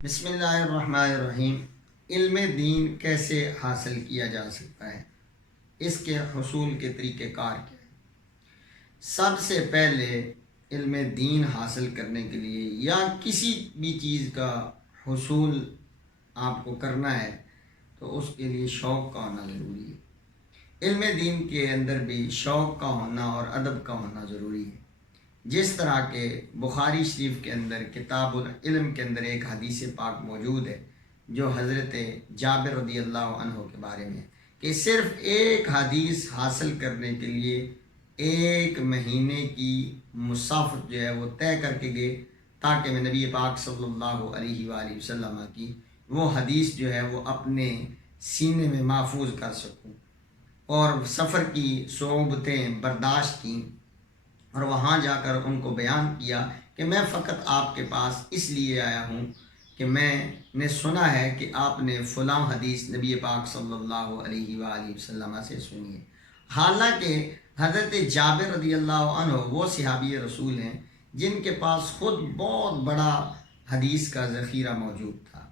بسم اللہ الرحمن الرحیم۔ علم دین کیسے حاصل کیا جا سکتا ہے، اس کے حصول کے طریقہ کار کیا ہے؟ سب سے پہلے علم دین حاصل کرنے کے لیے یا کسی بھی چیز کا حصول آپ کو کرنا ہے تو اس کے لیے شوق کا ہونا ضروری ہے۔ علم دین کے اندر بھی شوق کا ہونا اور ادب کا ہونا ضروری ہے۔ جس طرح کہ بخاری شریف کے اندر کتاب العلم کے اندر ایک حدیث پاک موجود ہے جو حضرت جابر رضی اللہ عنہ کے بارے میں ہے کہ صرف ایک حدیث حاصل کرنے کے لیے 1 مہینے کی مسافت جو ہے وہ طے کر کے گئے تاکہ میں نبی پاک صلی اللہ علیہ وآلہ وسلم کی وہ حدیث جو ہے وہ اپنے سینے میں محفوظ کر سکوں، اور سفر کی صعوبتیں برداشت کیں اور وہاں جا کر ان کو بیان کیا کہ میں فقط آپ کے پاس اس لیے آیا ہوں کہ میں نے سنا ہے کہ آپ نے فلاں حدیث نبی پاک صلی اللہ علیہ وآلہ وسلم سے سنی ہے۔ حالانکہ حضرت جابر رضی اللہ عنہ وہ صحابی رسول ہیں جن کے پاس خود بہت بڑا حدیث کا ذخیرہ موجود تھا۔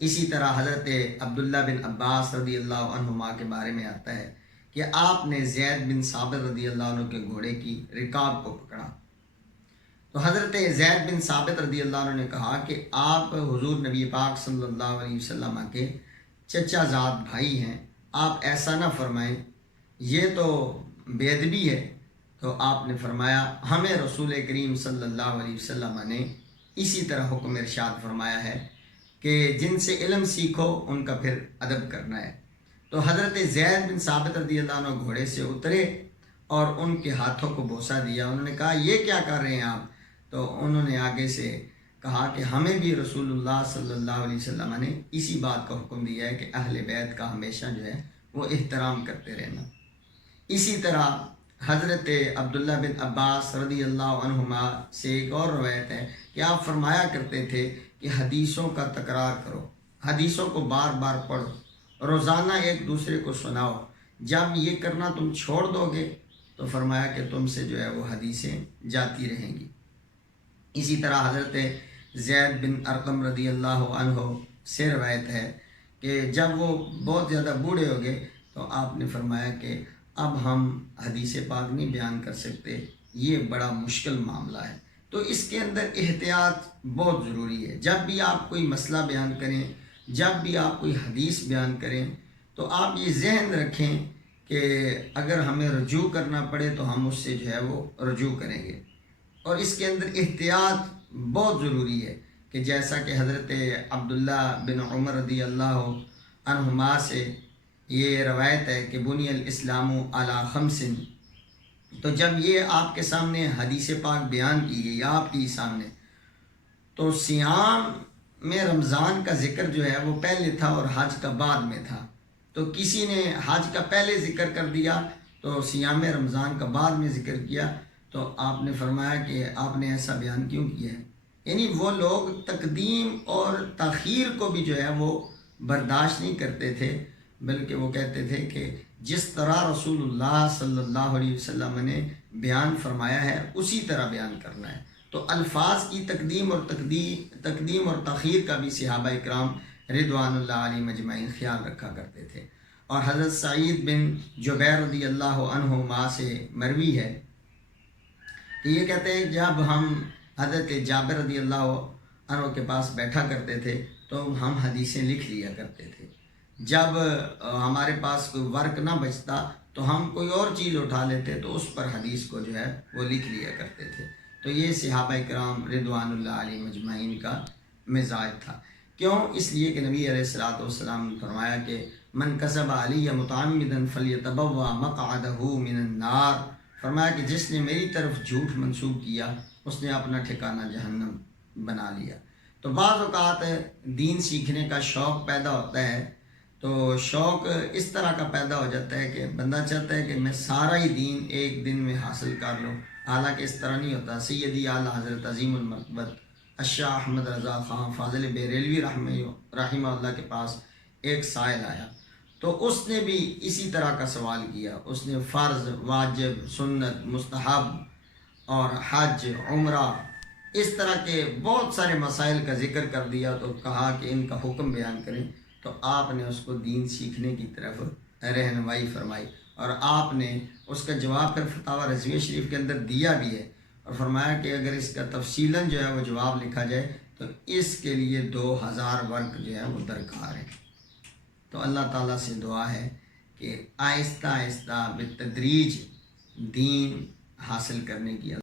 اسی طرح حضرت عبداللہ بن عباس رضی اللہ عنہما کے بارے میں آتا ہے کہ آپ نے زید بن ثابت رضی اللہ عنہ کے گھوڑے کی رکاب کو پکڑا تو حضرت زید بن ثابت رضی اللہ عنہ نے کہا کہ آپ حضور نبی پاک صلی اللہ علیہ وسلم کے چچا زاد بھائی ہیں، آپ ایسا نہ فرمائیں، یہ تو بے ادبی ہے۔ تو آپ نے فرمایا ہمیں رسول کریم صلی اللہ علیہ وسلم نے اسی طرح حکم ارشاد فرمایا ہے کہ جن سے علم سیکھو ان کا پھر ادب کرنا ہے۔ تو حضرت زید بن ثابت رضی اللہ عنہ گھوڑے سے اترے اور ان کے ہاتھوں کو بوسہ دیا۔ انہوں نے کہا یہ کیا کر رہے ہیں آپ؟ تو انہوں نے آگے سے کہا کہ ہمیں بھی رسول اللہ صلی اللہ علیہ وسلم نے اسی بات کا حکم دیا ہے کہ اہل بیت کا ہمیشہ جو ہے وہ احترام کرتے رہنا۔ اسی طرح حضرت عبداللہ بن عباس رضی اللہ عنہما سے ایک اور روایت ہے کہ آپ فرمایا کرتے تھے کہ حدیثوں کا تکرار کرو، حدیثوں کو بار بار پڑھو، روزانہ ایک دوسرے کو سناؤ، جب یہ کرنا تم چھوڑ دو گے تو فرمایا کہ تم سے جو ہے وہ حدیثیں جاتی رہیں گی۔ اسی طرح حضرت زید بن ارقم رضی اللہ عنہ سے روایت ہے کہ جب وہ بہت زیادہ بوڑھے ہو گئے تو آپ نے فرمایا کہ اب ہم حدیث پاک نہیں بیان کر سکتے، یہ بڑا مشکل معاملہ ہے۔ تو اس کے اندر احتیاط بہت ضروری ہے۔ جب بھی آپ کوئی مسئلہ بیان کریں، جب بھی آپ کوئی حدیث بیان کریں تو آپ یہ ذہن رکھیں کہ اگر ہمیں رجوع کرنا پڑے تو ہم اس سے جو ہے وہ رجوع کریں گے، اور اس کے اندر احتیاط بہت ضروری ہے کہ جیسا کہ حضرت عبداللہ بن عمر رضی اللہ عنہما سے یہ روایت ہے کہ بنی الاسلام علی خمس، تو جب یہ آپ کے سامنے حدیث پاک بیان کی گئی آپ کے سامنے، تو صیام میں رمضان کا ذکر جو ہے وہ پہلے تھا اور حج کا بعد میں تھا۔ تو کسی نے حج کا پہلے ذکر کر دیا تو صیام رمضان کا بعد میں ذکر کیا، تو آپ نے فرمایا کہ آپ نے ایسا بیان کیوں کیا ہے؟ یعنی وہ لوگ تقدیم اور تاخیر کو بھی جو ہے وہ برداشت نہیں کرتے تھے، بلکہ وہ کہتے تھے کہ جس طرح رسول اللہ صلی اللہ علیہ وسلم نے بیان فرمایا ہے اسی طرح بیان کرنا ہے۔ تو الفاظ کی تقدیم اور تاخیر کا بھی صحابہ اکرام رضوان اللہ علیہ مجمعین خیال رکھا کرتے تھے۔ اور حضرت سعید بن جبیر رضی اللہ عنہما سے مروی ہے کہ یہ کہتے ہیں جب ہم حضرت جابر رضی اللہ عنہ کے پاس بیٹھا کرتے تھے تو ہم حدیثیں لکھ لیا کرتے تھے، جب ہمارے پاس کوئی ورق نہ بچتا تو ہم کوئی اور چیز اٹھا لیتے تو اس پر حدیث کو جو ہے وہ لکھ لیا کرتے تھے۔ تو یہ صحابہ کرام رضوان اللہ علیہ مجمعین کا مزاج تھا۔ کیوں؟ اس لیے کہ نبی علیہ الصلوۃ والسلام نے فرمایا کہ من کذب علی متعمدا فلیتبوأ مقعدہ من النار، فرمایا کہ جس نے میری طرف جھوٹ منسوب کیا اس نے اپنا ٹھکانہ جہنم بنا لیا۔ تو بعض اوقات دین سیکھنے کا شوق پیدا ہوتا ہے تو شوق اس طرح کا پیدا ہو جاتا ہے کہ بندہ چاہتا ہے کہ میں سارا ہی دین ایک دن میں حاصل کر لوں، حالانکہ اس طرح نہیں ہوتا۔ سیدی اعلیٰ حضرت عظیم المرتبت الشاہ احمد رضا خان فاضل بریلوی رحمہ اللہ کے پاس ایک سائل آیا تو اس نے بھی اسی طرح کا سوال کیا۔ اس نے فرض، واجب، سنت، مستحب اور حج، عمرہ اس طرح کے بہت سارے مسائل کا ذکر کر دیا تو کہا کہ ان کا حکم بیان کریں، تو آپ نے اس کو دین سیکھنے کی طرف رہنمائی فرمائی، اور آپ نے اس کا جواب پھر فتاوی رضویہ شریف کے اندر دیا بھی ہے، اور فرمایا کہ اگر اس کا تفصیلاً جو ہے وہ جواب لکھا جائے تو اس کے لیے 2000 ورق جو ہے وہ درکار ہے۔ تو اللہ تعالیٰ سے دعا ہے کہ آہستہ آہستہ بالتدریج دین حاصل کرنے کی